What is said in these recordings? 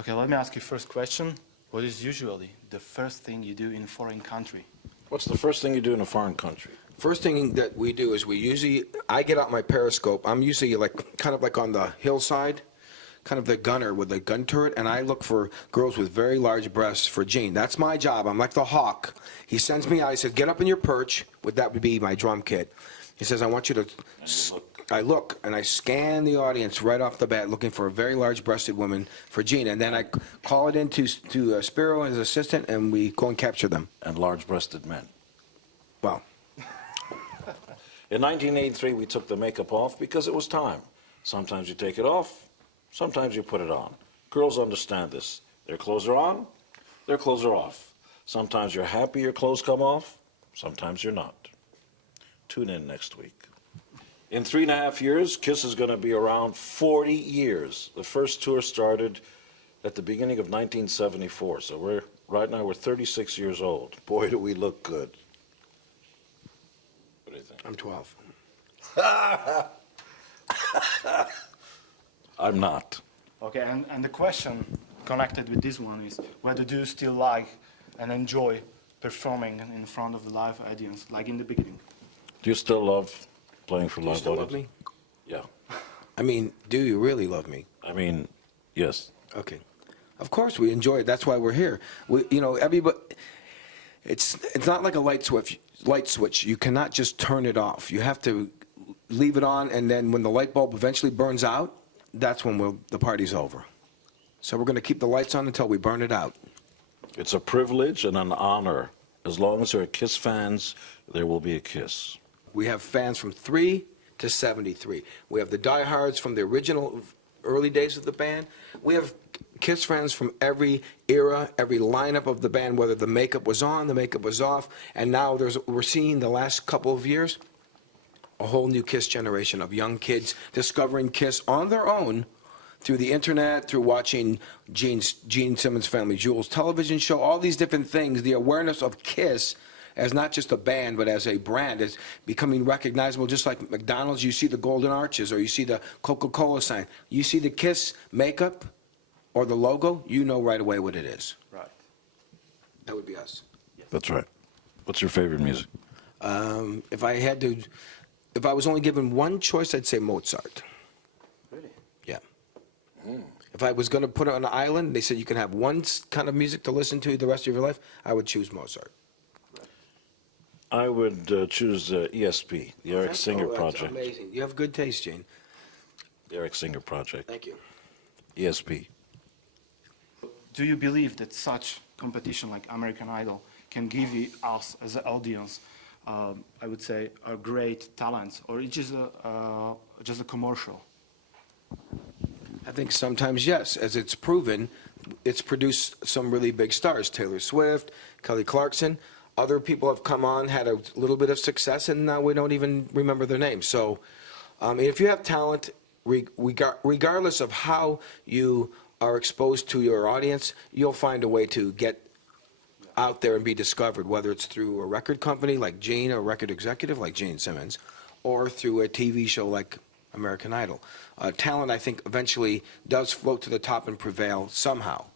Okay, let me ask you first question. What is usually the first thing you do in a foreign country? What's the first thing you do in a foreign country? First thing that we do is I get out my periscope. I'm usually kind of like on the hillside, kind of the gunner with the gun turret, and I look for girls with very large breasts for Gene. That's my job. I'm like the hawk. He sends me out. He says, get up in your perch. That would be my drum kit. He says, I want you to... I look, and I scan the audience right off the bat, looking for a very large-breasted woman for Gene. And then I call it in to Spiro and his assistant, and we go and capture them. And large-breasted men. Well... In 1983, we took the makeup off because it was time. Sometimes you take it off, sometimes you put it on. Girls understand this. Their clothes are on, their clothes are off. Sometimes you're happy your clothes come off, sometimes you're not. Tune in next week. In 3.5 years, KISS is going to be around 40 years. The first tour started at the beginning of 1974, so right now we're 36 years old. Boy, do we look good. What do you think? I'm 12. I'm not. Okay, and the question connected with this one is, whether do you still like and enjoy performing in front of the live audience, like in the beginning? Do you still love playing for live audience? Do you still love me? Yeah. I mean, do you really love me? I mean, yes. Okay. Of course we enjoy it. That's why we're here. Everybody... It's not like a light switch. You cannot just turn it off. You have to leave it on, and then when the light bulb eventually burns out, that's when the party's over. So we're going to keep the lights on until we burn it out. It's a privilege and an honor. As long as there are KISS fans, there will be a KISS. We have fans from 3 to 73. We have the diehards from the original early days of the band. We have KISS fans from every era, every lineup of the band, whether the makeup was on, the makeup was off, and now we're seeing the last couple of years a whole new KISS generation of young kids discovering KISS on their own through the internet, through watching Gene Simmons' Family Jewels television show, all these different things. The awareness of KISS as not just a band, but as a brand, is becoming recognizable. Just like McDonald's, you see the golden arches, or you see the Coca-Cola sign. You see the KISS makeup or the logo, you know right away what it is. Right. That would be us. That's right. What's your favorite music? If I was only given one choice, I'd say Mozart. Really? Yeah. If I was going to put it on an island, they said you can have one kind of music to listen to the rest of your life, I would choose Mozart. I would choose ESP, the Eric Singer Project. That's amazing. You have good taste, Gene. The Eric Singer Project. Thank you. ESP. Do you believe that such competition like American Idol can give us as an audience, I would say, a great talents, or it's just a commercial? I think sometimes yes. As it's proven, it's produced some really big stars. Taylor Swift, Kelly Clarkson. Other people have come on, had a little bit of success, and now we don't even remember their names. So if you have talent, regardless of how you are exposed to your audience, you'll find a way to get out there and be discovered, whether it's through a record company like Gene, or a record executive like Gene Simmons, or through a TV show like American Idol. Talent, I think, eventually does float to the top and prevail somehow.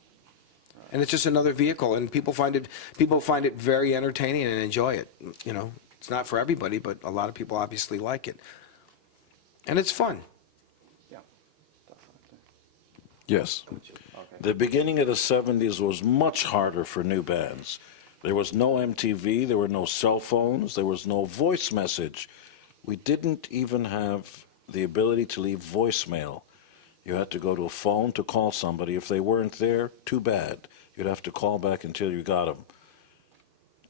And it's just another vehicle, and people find it very entertaining and enjoy it. You know, it's not for everybody, but a lot of people obviously like it. And it's fun. Yeah, definitely. Yes. Okay. The beginning of the 70s was much harder for new bands. There was no MTV, there were no cell phones, there was no voice message. We didn't even have the ability to leave voicemail. You had to go to a phone to call somebody. If they weren't there, too bad. You'd have to call back until you got them.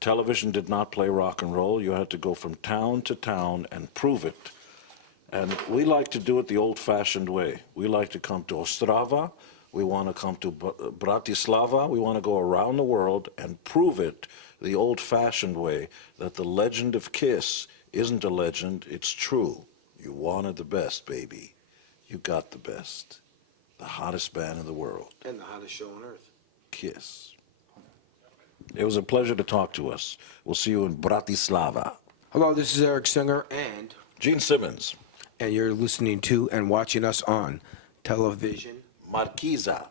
Television did not play rock and roll. You had to go from town to town and prove it. And we like to do it the old-fashioned way. We like to come to Ostrave. We want to come to Bratislava. We want to go around the world and prove it the old-fashioned way, that the legend of KISS isn't a legend, it's true. You wanted the best, baby. You got the best. The hottest band in the world. And the hottest show on earth. KISS. It was a pleasure to talk to us. We'll see you in Bratislava. Hello, this is Eric Singer and Gene Simmons. you're listening to and watching us on television. Marquisa.